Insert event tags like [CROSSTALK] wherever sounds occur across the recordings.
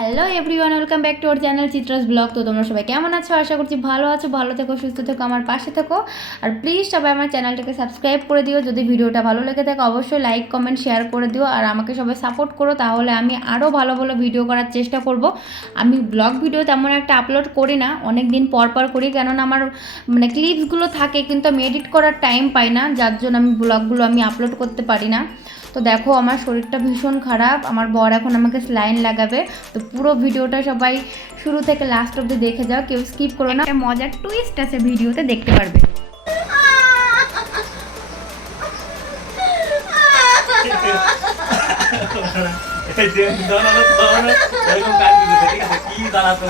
Hello everyone welcome back to our channel Chitra's blog তো তোমরা সবাই কেমন আছো? আশা করছি ভালো আছো, ভালো থেকো, সুস্থ থেকো, আমার পাশে থেকো। আর প্লিজ সবাই আমার চ্যানেলটাকে সাবস্ক্রাইব করে দিও। যদি ভিডিওটা ভালো লেগে থাকে, অবশ্যই লাইক কমেন্ট শেয়ার করে দিও। আর আমাকে সবাই সাপোর্ট করো, তাহলে আমি আরও ভালো ভালো ভিডিও করার চেষ্টা করব। আমি ব্লগ ভিডিও তেমন একটা আপলোড করি না, অনেক দিন পর পর করি। কেননা আমার মানে ক্লিপসগুলো থাকে, কিন্তু আমি এডিট করার টাইম পাই না। যার জন্য আমি ব্লগগুলো আমি আপলোড করতে পারি না। তো দেখো আমার শরীরটা ভীষণ খারাপ আমার বর এখন আমাকে স্লাইন লাগাবে। তো পুরো ভিডিওটা সবাই শুরু থেকে লাস্ট অব্দি দেখে যাও কেউ স্কিপ করো না। একটা মজার টুইস্ট আছে ভিডিওতে দেখতে পারবে। [LAUGHS] দাঁড়ানো দাঁড়ানো এরকম কাজ ঠিক আছে? কি দাঁড়াতে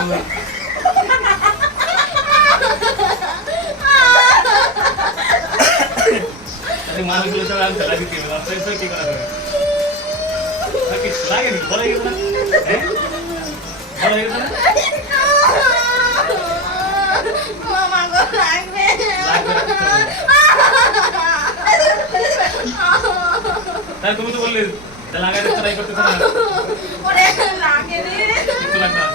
আরে মানুষগুলো সব আমি ফেলা দিতে হবে রাস্তায় এসে কি করা হবে আর কিছু লাগে নি? বলে গেল না? হ্যাঁ? বলে গেল না। তাহলে তুমি তো বললে লাগাতে ট্রাই করতেছ না। লাগে রে কিছু লাগবে না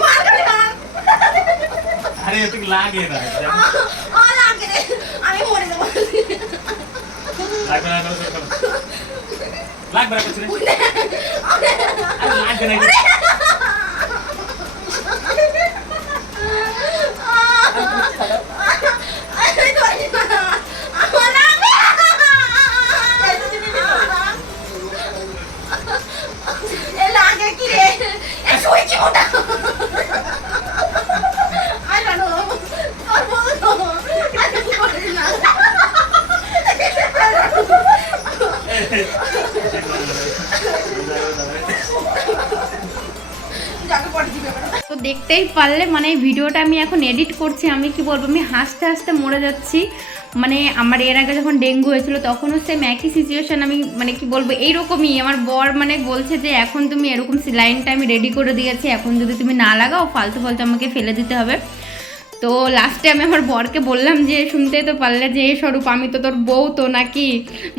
মার করে মার এত লাগে না লাগে আমি মরে যাব লাগবে না লাগবে না লাগবে না তো দেখতেই পারলে মানে ভিডিওটা আমি এখন এডিট করছি, আমি কি বলব, আমি হাসতে হাসতে মরে যাচ্ছি। মানে আমার এর আগে যখন ডেঙ্গু হয়েছিল, তখনও সেম একই সিচুয়েশান আমি মানে কি বলব, এইরকমই। আমার বর মানে বলছে যে, এখন তুমি এরকম লাইনটা আমি রেডি করে দিয়েছি, এখন যদি তুমি না লাগাও, ফালতু ফালতু আমাকে ফেলে দিতে হবে। তো লাস্টে আমি আমার বরকে বললাম যে শুনতেই তো পারলে যে, স্বরূপ, আমি তো তোর বউ তো নাকি?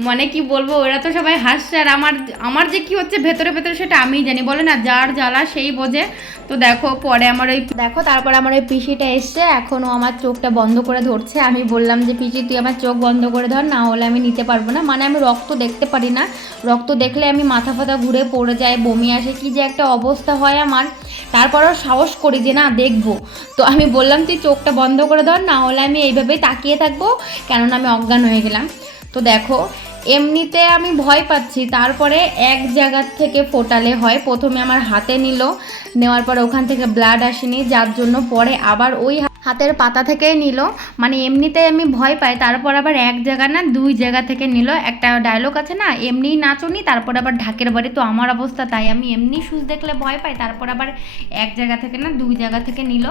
মানে কি বলব, ওরা তো সবাই হাসছে আর আমার আমার যে কি হচ্ছে ভেতরে ভেতরে সেটা আমিই জানি। বলে না, যার জ্বালা সেই বোঝে। তো দেখো, পরে আমার ওই দেখো, তারপরে আমার ওই পিসিটা এসছে। এখনও আমার চোখটা বন্ধ করে ধরছে। আমি বললাম যে, পিসি, তুই আমার চোখ বন্ধ করে ধর, না হলে আমি নিতে পারব না। মানে আমি রক্ত দেখতে পারি না। রক্ত দেখলে আমি মাথা ফাথা ঘুরে পড়ে যায় বমি আসে। কি যে একটা অবস্থা হয় আমার। তারপরেও সাহস করি যে না, দেখব। তো আমি বললাম, তুই চোখটা বন্ধ করে ধর, না হলে আমি এইভাবেই তাকিয়ে থাকব। কেননা আমি অজ্ঞান হয়ে গেলাম। তো দেখো, এমনিতে আমি ভয় পাচ্ছি। তারপরে এক জায়গার থেকে ফোটালে হয়। প্রথমে আমার হাতে নিল, নেওয়ার পর ওখান থেকে ব্লাড আসেনি। যার জন্য পরে আবার ওই হাতের পাতা থেকেই নিল। মানে এমনিতে আমি ভয় পাই, তারপর আবার এক জায়গা না দুই জায়গা থেকে নিল। একটা ডায়লগ আছে না এমনি নাচনি তারপর আবার ঢাকের বাড়ি। তো আমার অবস্থা তাই, আমি এমনি সুচ দেখলে ভয় পাই, তারপর আবার এক জায়গা থেকে না দুই জায়গা থেকে নিল।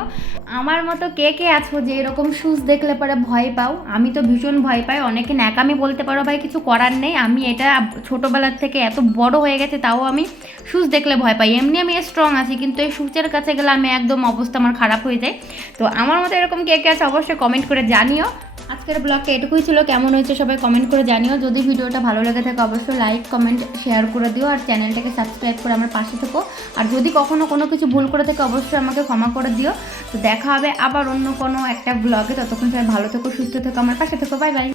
আমার মতো কে কে আছো যে এরকম সুচ দেখলে পরে ভয় পাও? আমি তো ভীষণ ভয় পাই, অনেকে ন্যাকামি বলতে পারো ভাই, কিছু করার নেই। আমি এটা ছোটোবেলার থেকে এত বড় হয়ে গেছে, তাও আমি সুচ দেখলে ভয় পাই। এমনি আমি স্ট্রং আছি, কিন্তু এই সুচের কাছে গেলে আমি একদম অবস্থা আমার খারাপ হয়ে যায়। তো আমার মতো এরকম কে কে আছে অবশ্যই কমেন্ট করে জানিও। আজকের ব্লগটা এটুকুই ছিল। কেমন হয়েছে সবাই কমেন্ট করে জানিও। যদি ভিডিওটা ভালো লেগে থাকে অবশ্যই লাইক কমেন্ট শেয়ার করে দিও আর চ্যানেলটাকে সাবস্ক্রাইব করে আমার পাশে থেকো। আর যদি কখনো কোনো কিছু ভুল করে থাকে অবশ্যই আমাকে ক্ষমা করে দিও। তো দেখা হবে আবার অন্য কোনো একটা ব্লগে ততক্ষণ সবাই ভালো থেকো, সুস্থ থেকো, আমার পাশে থেকো। Bye bye